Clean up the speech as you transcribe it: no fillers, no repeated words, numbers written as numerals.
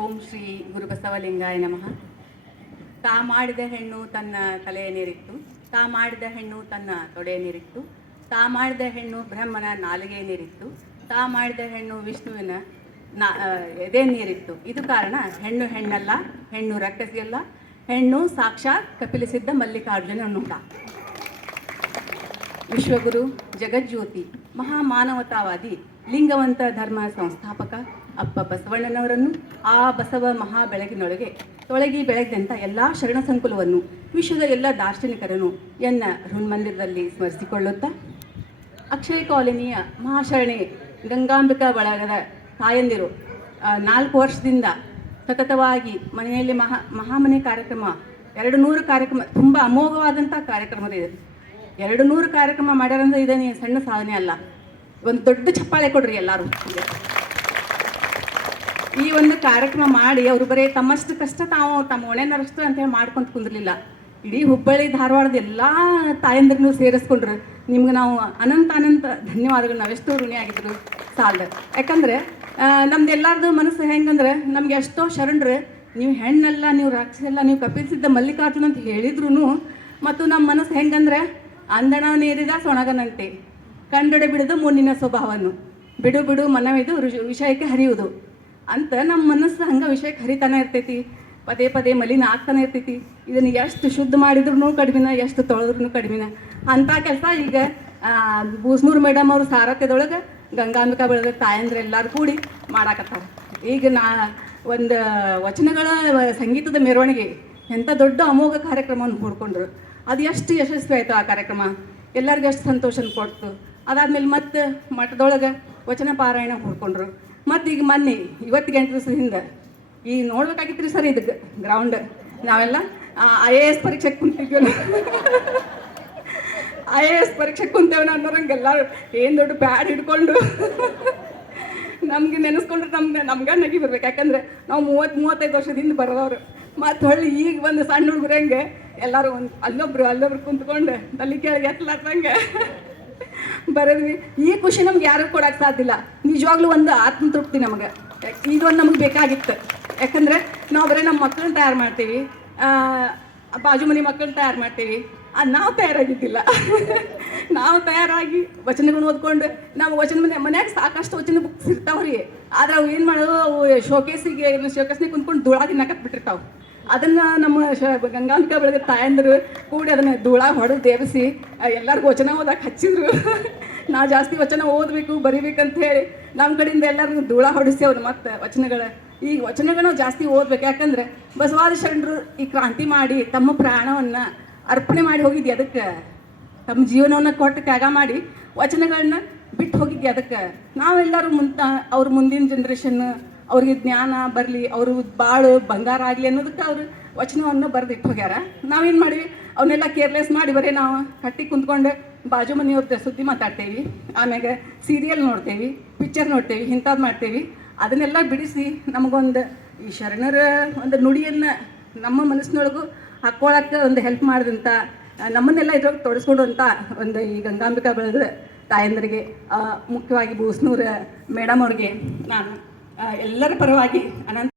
ಓಂ ಶ್ರೀ ಗುರುಬಸವಲಿಂಗಾಯ ನಮಃ. ತಾ ಮಾಡಿದ ಹೆಣ್ಣು ತನ್ನ ತಲೆಯನ್ನೇರಿತ್ತು, ತಾ ಮಾಡಿದ ಹೆಣ್ಣು ತನ್ನ ತೊಡೆಯನ್ನೇರಿತ್ತು, ತಾ ಮಾಡಿದ ಹೆಣ್ಣು ಬ್ರಹ್ಮನ ನಾಲಿಗೆಯನ್ನೇರಿತ್ತು, ತಾ ಮಾಡಿದ ಹೆಣ್ಣು ವಿಷ್ಣುವಿನ ಎದೆಯನ್ನೇರಿತ್ತು. ಇದು ಕಾರಣ ಹೆಣ್ಣು ಹೆಣ್ಣಲ್ಲ, ಹೆಣ್ಣು ರಕ್ಕಸಿಯಲ್ಲ, ಹೆಣ್ಣು ಸಾಕ್ಷಾತ್ ಕಪಿಲಿಸಿದ್ದ ಮಲ್ಲಿಕಾರ್ಜುನ ನೋಟ. ವಿಶ್ವಗುರು ಜಗಜ್ಯೋತಿ ಮಹಾಮಾನವತಾವಾದಿ ಲಿಂಗವಂತ ಧರ್ಮ ಸಂಸ್ಥಾಪಕ ಅಪ್ಪ ಬಸವಣ್ಣನವರನ್ನು ಆ ಬಸವ ಮಹಾ ಬೆಳಗಿನೊಳಗೆ ತೊಳಗಿ ಬೆಳಗ್ದಂಥ ಎಲ್ಲ ಶರಣ ಸಂಕುಲವನ್ನು ವಿಶ್ವದ ಎಲ್ಲ ದಾರ್ಶನಿಕರನ್ನು ಎನ್ನ ಹೃನ್ಮಂದಿರದಲ್ಲಿ ಸ್ಮರಿಸಿಕೊಳ್ಳುತ್ತಾ, ಅಕ್ಷಯ ಕಾಲೋನಿಯ ಮಹಾಶರಣೆ ಗಂಗಾಂಬಿಕಾ ಬಳಗದ ತಾಯಂದಿರು 4 ವರ್ಷದಿಂದ ಸತತವಾಗಿ ಮನೆಯಲ್ಲಿ ಮಹಾಮನೆ ಕಾರ್ಯಕ್ರಮ 200 ಕಾರ್ಯಕ್ರಮ, ತುಂಬ ಅಮೋಘವಾದಂಥ ಕಾರ್ಯಕ್ರಮದಿದೆ. 200 ಕಾರ್ಯಕ್ರಮ ಮಾಡ್ಯಾರಂದ್ರೆ ಇದೇನೇ ಸಣ್ಣ ಸಾಧನೆ ಅಲ್ಲ. ಒಂದು ದೊಡ್ಡ ಚಪ್ಪಾಳೆ ಕೊಡ್ರಿ ಎಲ್ಲರೂ. ಈ ಒಂದು ಕಾರ್ಯಕ್ರಮ ಮಾಡಿ ಅವರು ಬರೀ ತಮ್ಮಷ್ಟು ಕಷ್ಟ ತಾವು ತಮ್ಮ ಒಣೆನರಷ್ಟು ಅಂತೇಳಿ ಮಾಡ್ಕೊಂತ ಕುಂದಿರಲಿಲ್ಲ. ಇಡೀ ಹುಬ್ಬಳ್ಳಿ ಧಾರವಾಡದ ಎಲ್ಲ ತಾಯಂದ್ರನ್ನು ಸೇರಿಸ್ಕೊಂಡ್ರು. ನಿಮ್ಗೆ ನಾವು ಅನಂತ ಧನ್ಯವಾದಗಳು. ನಾವೆಷ್ಟೋ ಋಣಿ ಆಗಿದ್ರು ಸಾಲ. ಯಾಕಂದರೆ ನಮ್ದು ಎಲ್ಲರದು ಮನಸ್ಸು ಹೆಂಗಂದ್ರೆ, ನಮ್ಗೆ ಎಷ್ಟೋ ಶರಣರು ನೀವು ಹೆಣ್ಣಲ್ಲ, ನೀವು ರಾಕ್ಷಸಲ್ಲ, ನೀವು ಕಪಿಸಿದ್ದ ಮಲ್ಲಿಕಾರ್ಜುನ ಅಂತ ಹೇಳಿದ್ರು ಮತ್ತು ನಮ್ಮ ಮನಸ್ಸು ಹೆಂಗಂದ್ರೆ, ಅಂದಣ ನೀರಿದ ಸೊಣಗನಂತೆ ಕಂಡೊಡೆ ಬಿಡೋದು ಮುನ್ನಿನ ಸ್ವಭಾವವನ್ನು ಬಿಡು ಮನವಿದು ವಿಷಯಕ್ಕೆ ಹರಿಯುವುದು ಅಂತ ನಮ್ಮ ಮನಸ್ಸು ಹಂಗೆ ವಿಷಯಕ್ಕೆ ಹರಿತಾನೆ ಇರ್ತೈತಿ. ಪದೇ ಮಲಿನ ಆಗ್ತಾನೆ ಇರ್ತೈತಿ. ಇದನ್ನು ಎಷ್ಟು ಶುದ್ಧ ಮಾಡಿದ್ರು ಕಡಿಮೆನ, ಎಷ್ಟು ತೊಳೆದ್ರೂ ಕಡಿಮೆನ ಅಂಥ ಕೆಲಸ ಈಗ ಬೂಸ್ನೂರು ಮೇಡಮ್ ಅವರು ಸಾರಥ್ಯದೊಳಗೆ ಗಂಗಾಂಬಿಕಾ ಬೆಳೆದ ತಾಯಂದ್ರೆ ಎಲ್ಲರೂ ಕೂಡಿ ಮಾಡಾಕತ್ತಾರೆ. ಈಗ ಒಂದು ವಚನಗಳ ಸಂಗೀತದ ಮೆರವಣಿಗೆ ಎಂಥ ದೊಡ್ಡ ಅಮೋಘ ಕಾರ್ಯಕ್ರಮವನ್ನು ಹೂಡ್ಕೊಂಡ್ರು. ಅದು ಎಷ್ಟು ಯಶಸ್ವಿ ಆಯಿತು ಆ ಕಾರ್ಯಕ್ರಮ, ಎಲ್ಲರಿಗೂ ಎಷ್ಟು ಸಂತೋಷನ ಕೊಡ್ತು. ಅದಾದಮೇಲೆ ಮತ್ತೆ ಮಠದೊಳಗೆ ವಚನ ಪಾರಾಯಣ ಹೂಡ್ಕೊಂಡ್ರು. ಮತ್ತು ಈಗ ಮೊನ್ನೆ 28 ದಿವಸದ ಹಿಂದೆ ಈಗ ನೋಡ್ಬೇಕಾಗಿತ್ತು ರೀ ಸರ್, ಇದಕ್ಕೆ ಗ್ರೌಂಡ್ ನಾವೆಲ್ಲ IAS ಪರೀಕ್ಷೆಗೆ ಕುಂತಿದ್ವಲ್ಲ, IAS ಪರೀಕ್ಷೆಗೆ ಕುಂತೇವೆ ಅನ್ನೋರಂಗೆ ಎಲ್ಲರೂ ಏನು ದೊಡ್ಡ ಪ್ಯಾಡ್ ಹಿಡ್ಕೊಂಡು ನಮಗೆ ನೆನೆಸ್ಕೊಂಡ್ರೆ ನಮ್ಗೆ ನಗಿ ಬರ್ಬೇಕು. ಯಾಕಂದರೆ ನಾವು 30-35 ವರ್ಷದಿಂದ ಬರೋದವ್ರು. ಮತ್ತು ಹೊಳ್ಳಿ ಈಗ ಬಂದು ಸಣ್ಣ ಹುಡುಗರಂಗೆ ಎಲ್ಲರೂ ಅಲ್ಲೊಬ್ರು ಕುಂತ್ಕೊಂಡು ತಲೆ ಕೆಳಗೆ ಎತ್ತಲಾರ್ದಂಗೆ ಬರೋದ್ವಿ. ಈ ಖುಷಿ ನಮ್ಗೆ ಯಾರಿಗೂ ಕೊಡೋಕ್ಕೆ ಸಾಧ್ಯ ಇಲ್ಲ. ನಿಜವಾಗ್ಲೂ ಒಂದು ಆತ್ಮತೃಪ್ತಿ ನಮಗೆ. ಇದೊಂದು ನಮ್ಗೆ ಬೇಕಾಗಿತ್ತು. ಯಾಕಂದರೆ ನಾವು ಬರೀ ನಮ್ಮ ಮಕ್ಕಳನ್ನ ತಯಾರು ಮಾಡ್ತೀವಿ, ಬಾಜು ಮನೆ ಮಕ್ಕಳನ್ನ ತಯಾರು ಮಾಡ್ತೀವಿ, ನಾವು ತಯಾರಾಗಿದ್ದಿಲ್ಲ. ನಾವು ತಯಾರಾಗಿ ವಚನಗಳು ಓದ್ಕೊಂಡು ನಾವು ಮನ್ಯಾಗ ಸಾಕಷ್ಟು ವಚನ ಬುಕ್ಸ್ ಇರ್ತಾವ್ರಿ. ಆದ್ರೆ ಅವು ಏನು ಮಾಡೋದು, ಅವು ಶೋಕೇಸ್ನಿಗೆ ಕುಂತ್ಕೊಂಡು ಧೂಳ ತಿನ್ನಕತ್ ಬಿಟ್ಟಿರ್ತಾವೆ. ಅದನ್ನು ನಮ್ಮ ಗಂಗಾಂಬಿಕಾ ಬೆಳೆದ ತಾಯಂದರು ಕೂಡಿ ಅದನ್ನು ಧೂಳ ಹೊಡೆದು ದೇವಿಸಿ ಎಲ್ಲರಿಗೂ ವಚನ ಓದಕ್ಕೆ ಹಚ್ಚಿದ್ರು. ನಾವು ಜಾಸ್ತಿ ವಚನ ಓದಬೇಕು ಬರಿಬೇಕಂತ ಹೇಳಿ ನಮ್ಮ ಕಡೆಯಿಂದ ಎಲ್ಲರಿಗೂ ಧೂಳ ಹೊಡಿಸಿ ಅವ್ರು ಮತ್ತು ಈ ವಚನಗಳನ್ನ ಜಾಸ್ತಿ ಓದ್ಬೇಕು. ಯಾಕಂದರೆ ಬಸವಾದಿ ಶರಣರು ಈ ಕ್ರಾಂತಿ ಮಾಡಿ ತಮ್ಮ ಪ್ರಾಣವನ್ನು ಅರ್ಪಣೆ ಮಾಡಿ ಹೋಗಿದ್ದೆ. ಅದಕ್ಕೆ ತಮ್ಮ ಜೀವನವನ್ನು ಕೊಟ್ಟು ತ್ಯಾಗ ಮಾಡಿ ವಚನಗಳನ್ನ ಬಿಟ್ಟು ಹೋಗಿದ್ದೆ. ಅದಕ್ಕೆ ನಾವೆಲ್ಲರೂ ಅವ್ರ ಮುಂದಿನ ಜನ್ರೇಷನ್ ಅವ್ರಿಗೆ ಜ್ಞಾನ ಬರಲಿ, ಅವರು ಬಾಳು ಬಂಗಾರ ಆಗಲಿ ಅನ್ನೋದಕ್ಕೆ ಅವರು ವಚನವನ್ನು ಬರೆದಿಟ್ಟು ಹೋಗ್ಯಾರ. ನಾವೇನು ಮಾಡಿವಿ, ಅವನ್ನೆಲ್ಲ ಕೇರ್ಲೆಸ್ ಮಾಡಿ ಬರೀ ನಾವು ಕಟ್ಟಿ ಕುಂತ್ಕೊಂಡು ಬಾಜು ಮನೆಯವ್ರ ಸುದ್ದಿ ಮಾತಾಡ್ತೇವೆ, ಆಮ್ಯಾಗ ಸೀರಿಯಲ್ ನೋಡ್ತೇವೆ, ಪಿಕ್ಚರ್ ನೋಡ್ತೇವೆ, ಇಂಥದ್ದು ಮಾಡ್ತೇವೆ. ಅದನ್ನೆಲ್ಲ ಬಿಡಿಸಿ ನಮಗೊಂದು ಈ ಶರಣರ ಒಂದು ನುಡಿಯನ್ನು ನಮ್ಮ ಮನಸ್ಸಿನೊಳಗೂ ಹಾಕ್ಕೊಳಕ್ಕೆ ಒಂದು ಹೆಲ್ಪ್ ಮಾಡಿದಂಥ, ನಮ್ಮನ್ನೆಲ್ಲ ಇದ್ರೊಳಗೆ ತೊಡಸ್ಕೊಂಡಂಥ ಒಂದು ಈ ಗಂಗಾಂಬಿಕಾ ಬೆಳೆದ ತಾಯಂದರಿಗೆ, ಮುಖ್ಯವಾಗಿ ಬೂಸ್ನೂರು ಮೇಡಮ್ ಅವ್ರಿಗೆ ನಾನು ಎಲ್ಲರ ಪರವಾಗಿ ಅನಂತ